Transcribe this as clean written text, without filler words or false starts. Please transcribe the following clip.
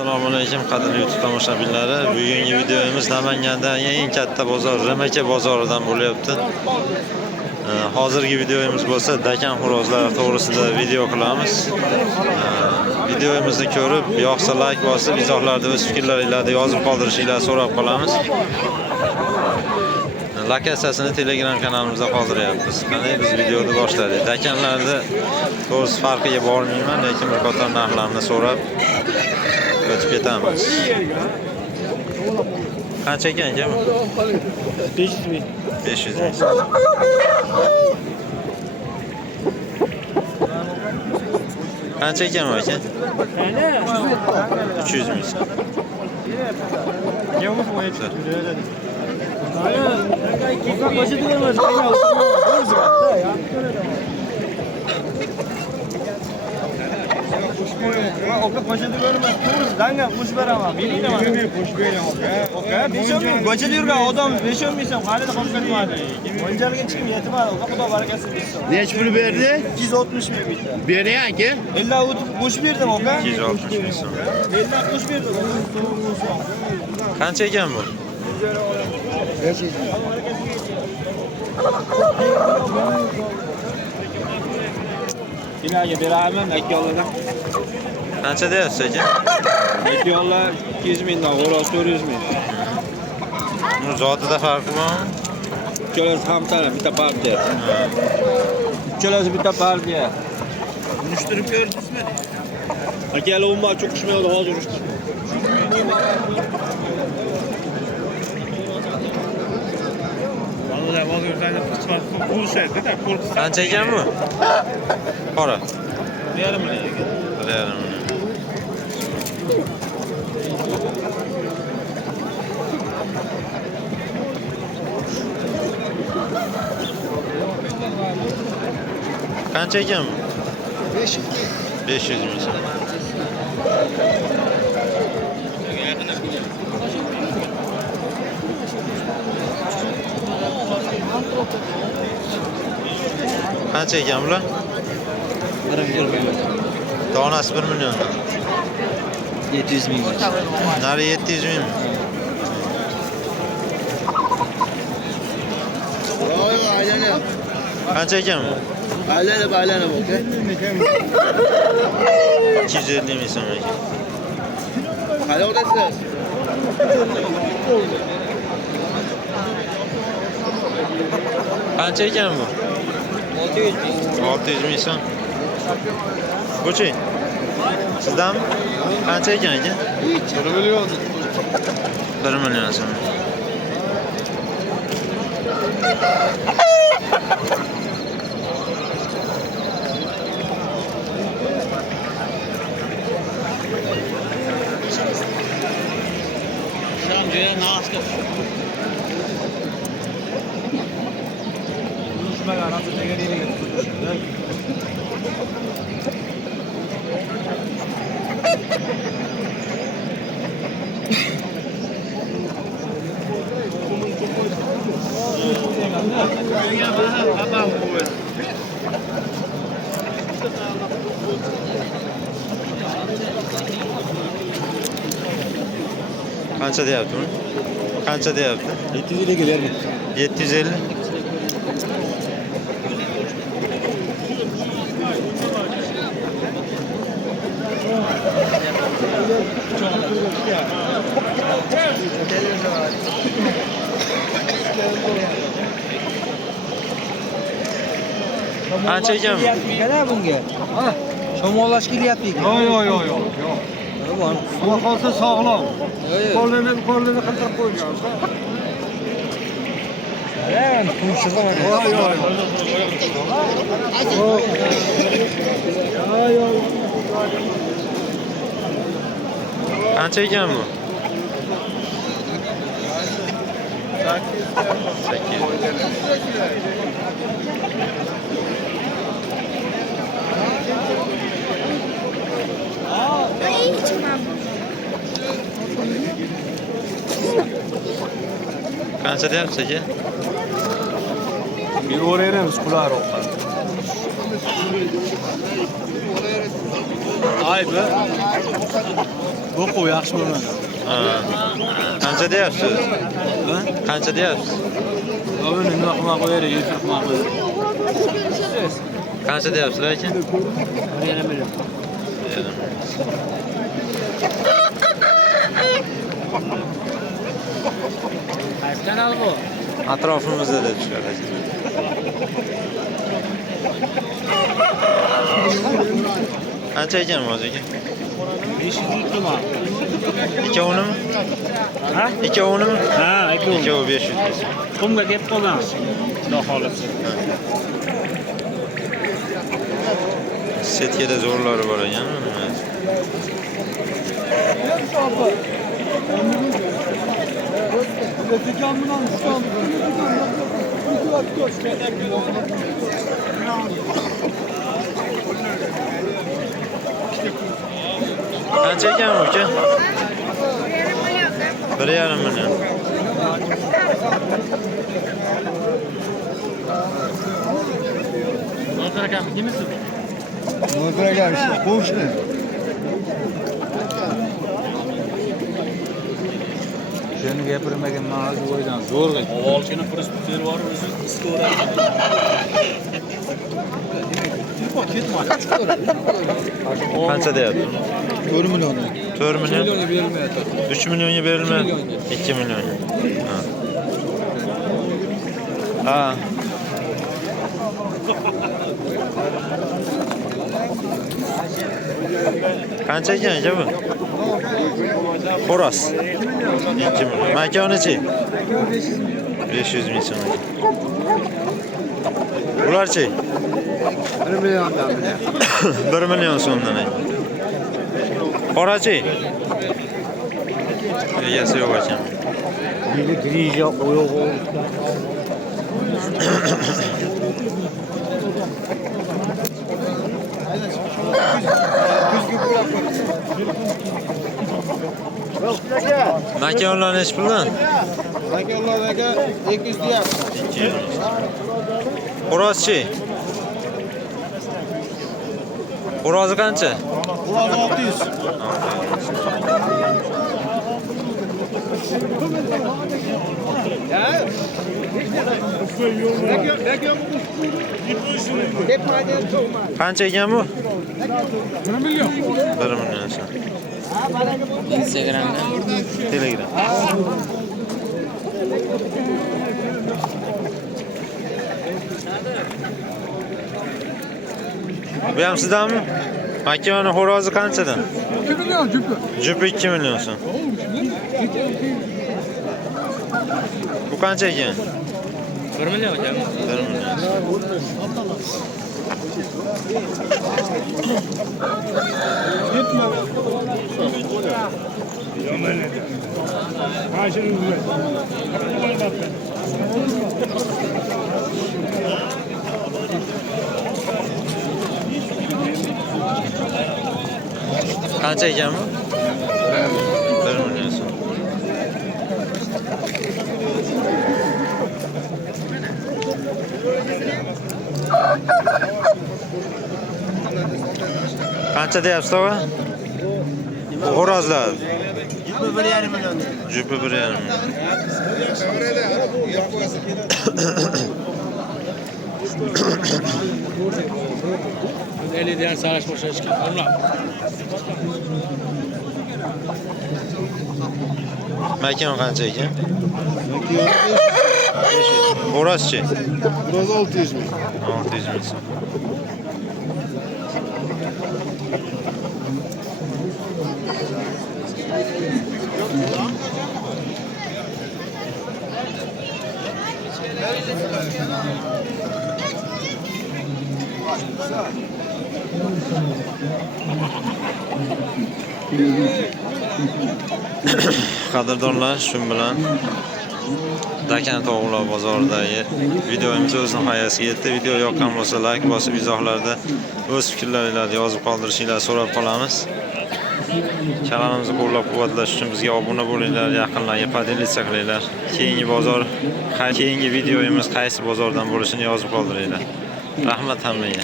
Assalomu alaykum qadrli YouTube tomoshabinlari. Bugungi videomiz Namangandagi eng katta bozor Rimaka bozoridan bo'lyapti. Hozirgi videomiz bo'lsa Dakan xo'rozlari to'g'risida video qilamiz. Videomizni ko'rib, yoqsa like bosib, izohlarda o'z fikrlaringizni yozib qoldirishingizni so'rab qolamiz. Lokatsiyasini Telegram kanalimizda qoldiryapmiz. Qanday biz videoni boshladik. Dakanlarda to'g'risi farqiga bormayman, lekin bir qator narxlarni so'rab o'tib ketamiz. Qancha ekan aka? 500 ming. 500 ming. Qancha ekan bu aka? 300 ming. Oka ko'chada ko'rmas, to'g'ri, dangan qo'shib beraman. Meningman. Qo'shib beraman. Oka, 5 ming ko'chada yurgan odam 5 ming so'm qayerda qo'shib bermadi? Mo'ljalga chiqib yetmadi. Xudo barakasini bersin. Necha pul berdi? 260 ming bitta. Bering aka. 50 o'tib qo'shib berdim oka. 260 ming so'm. 50 qo'shib berdim. Qancha ekan bu? 500 ming. Kinoga beraman, akyolardan. Qancha deyapsiz aka? Akyolar 200 mingdan, xo'roz 400 ming. Bu zotida farqi bormi? Ikkalasi ham tana, bitta partiya. Ikkalasi bitta partiya. Unishtirib ko'rdingizmi? Akalar umuman çok uçmuyordu, hozir uçtu. Vallahi bozordan qismat bo'lsaydi-da, qo'rqsa. Qancha ekan bu? Qora. 1,5 million ekan. 1,5 million. Qancha ekan bu? 500 ming. 500 ming so'm. Qancha ekan bular? 1 million. Donasi 1 million. 700 ming. Nari 700 ming. Voy, aylanib. Qancha ekan bu? Aylanib aka. 250 ming so'm ekan. Qayoqdasiz? Qancha ekan bu? 600 ming. 600 ming so'm. Buchi? Sizdanmi? Qancha ekan aka? 1 million. 1 million so'm. Sham joya naska. Uçmagan, nasıl tegeriyle Qancha deyapti bu? Qancha deyapti? 750 ga berdim. 750. Qancha ekan bu? Kana bunga? Ha, shamollash kelyapti ekan. Yo'q. Xudo xolsa sog'lom. Qo'lini qildirib qo'ygan. Qancha ekan bu? 8. Qancha deyapsiz aka? Bir oraya mı? Kular o. Aybi. O'quv yaxshi bo'lmadi. Ha. Qancha deyapsiz? Ha? Qancha deyapsiz? Buni nima qilmoq qo'yadi, yetir qilmoq qo'yadi. Qancha deyapsiz lekin? Yana million. Qaysi kanal bu? Atrofimizda deb chiqadi. Qancha ekan o'ziga? 500 qilmoq. Ikkovunimi? Ha? Ikkovunimi? Ha, Ikkovi 500. Qumga kelib qolamiz. Xudo xolisa. Setkada zo'rlari bor ekan. Qancha ekan bu uka? 1,5 million. Notar akam, kimisiz? Notar akam işte, qo'shni. Shuni gapirmagan ma'nosi o'ydan zo'rg'a. Avvalgina prospektlar bor, o'zi isko'radi. Qancha deyapti? 4 million. 4 million. Millionga berilmayapti. 3 millionga berilmaydi. 2 million. Ha. Qancha ekan aka bu? Xo'roz. 2 million. Makonichi? 500 ming so'm. Ularchi? 1 milliondan. 1 million so'mdan. Qorachi? Egasi yo'q ekan. Biri dirija oyoq Makonlar nechi puldan? Makonlar aka 200 deyapti. 200. Xo'rozchi? Xo'rozi qancha? Ular 600. Qancha ekan bu? 1 million. 1 million so'm. Instagramda. Telegram. Bu ham sizdanmi? Makoni xo'rozi qanchadan? 2 million jupi. Jupi 2 million so'm. Bu qancha ekan? 1 million ekan. 1 million. Qancha ekan bu? 1 million so'm. Qancha deyapsiz tog'a? Xo'rozlar. Jupi 1,5 million. Jupi 1,5 million. Elidan sarash boshlashgan. Makon qancha ekan? Xo'rozchi? Biraz 600 ming. 600 ming so'm. Qadrdonlar, shu bilan Dakan tovuqlar bozoridagi videomiz o'z nihoyasiga yetdi. Video yoqqan bo'lsa like bosib, izohlarda o'z fikrlaringizni yozib qoldirishingizni so'rab qolamiz. Kanalimizni qo'llab-quvvatlash uchun bizga obuna bo'linglar, yaqinlarga podelitsiya qilinglar. Keyingi videomiz qaysi bozordan bo'lishini yozib qoldiringlar. Rahmat hammaga.